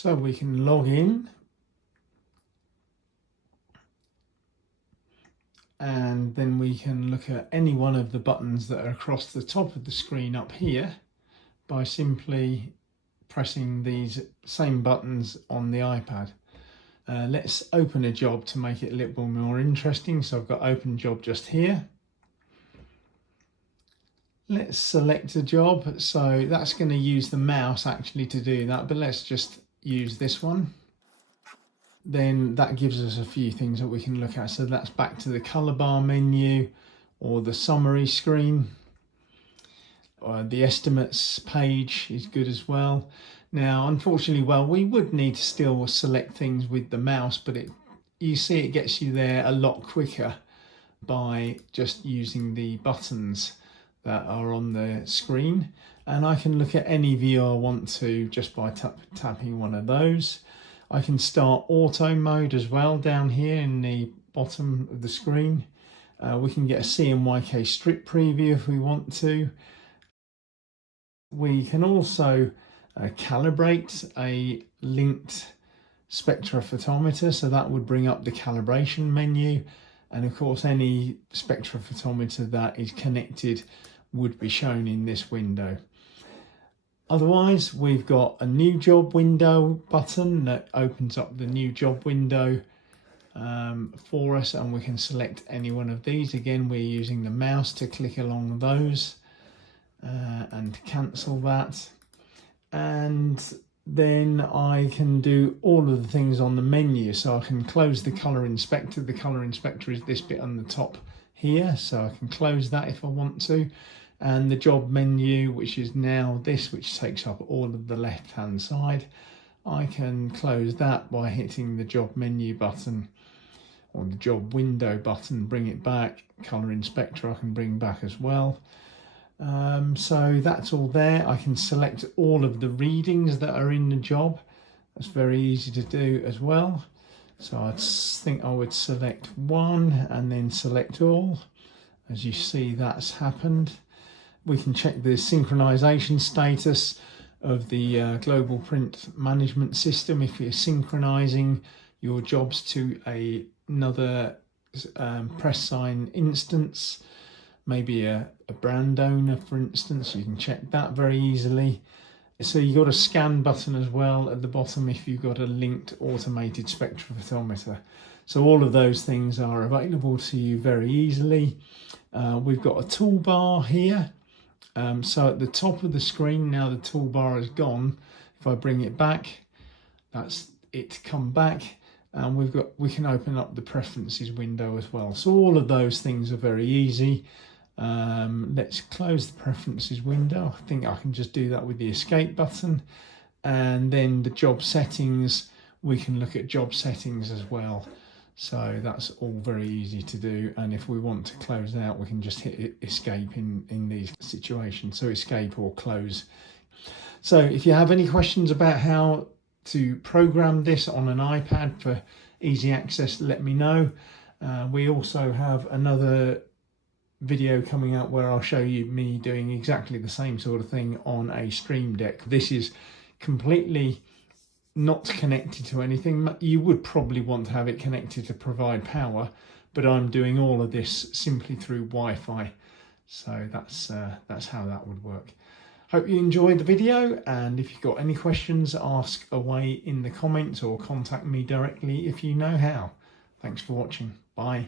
So we can log in, and then we can look at any one of the buttons that are across the top of the screen up here by simply pressing these same buttons on the iPad. Let's open a job to make it a little bit more interesting. So I've got open job just here. Let's select a job. So that's going to use the mouse actually to do that, but let's just use this one. Then that gives us a few things that we can look at. So that's back to the color bar menu or the summary screen. The estimates page is good as well. Now, unfortunately, we would need to still select things with the mouse, but you see it gets you there a lot quicker by just using the buttons that are on the screen. And I can look at any view I want to just by tapping one of those. I can start auto mode as well down here in the bottom of the screen. We can get a CMYK strip preview if we want to. We can also calibrate a linked spectrophotometer, so that would bring up the calibration menu, and of course any spectrophotometer that is connected would be shown in this window. Otherwise, we've got a new job window button that opens up the new job window for us, and we can select any one of these. Again, we're using the mouse to click along those and cancel that. And then I can do all of the things on the menu. So I can close the color inspector. The color inspector is this bit on the top here, so I can close that if I want to. And the job menu, which is now this, which takes up all of the left hand side, I can close that by hitting the job menu button or the job window button, bring it back. Color inspector I can bring back as well. So that's all there. I can select all of the readings that are in the job. That's very easy to do as well. So I think I would select one and then select all. As you see, that's happened. We can check the synchronization status of the global print management system. If you're synchronizing your jobs to another pressSIGN instance, maybe a brand owner, for instance, you can check that very easily. So you've got a scan button as well at the bottom if you've got a linked automated spectrophotometer. So all of those things are available to you very easily. We've got a toolbar here. So at the top of the screen, now the toolbar is gone. If I bring it back, that's it come back. And we can open up the preferences window as well. So all of those things are very easy. Let's close the preferences window. I think I can just do that with the escape button. And then the job settings, we can look at job settings as well. So that's all very easy to do. And if we want to close out, we can just hit escape in these situations. So escape or close. So if you have any questions about how to program this on an iPad for easy access, let me know. We also have another video coming out where I'll show you me doing exactly the same sort of thing on a Stream Deck. This is completely not connected to anything. You would probably want to have it connected to provide power, but I'm doing all of this simply through Wi-Fi. So that's how that would work. Hope you enjoyed the video, and if you've got any questions, ask away in the comments or contact me directly if you know how. Thanks for watching. Bye.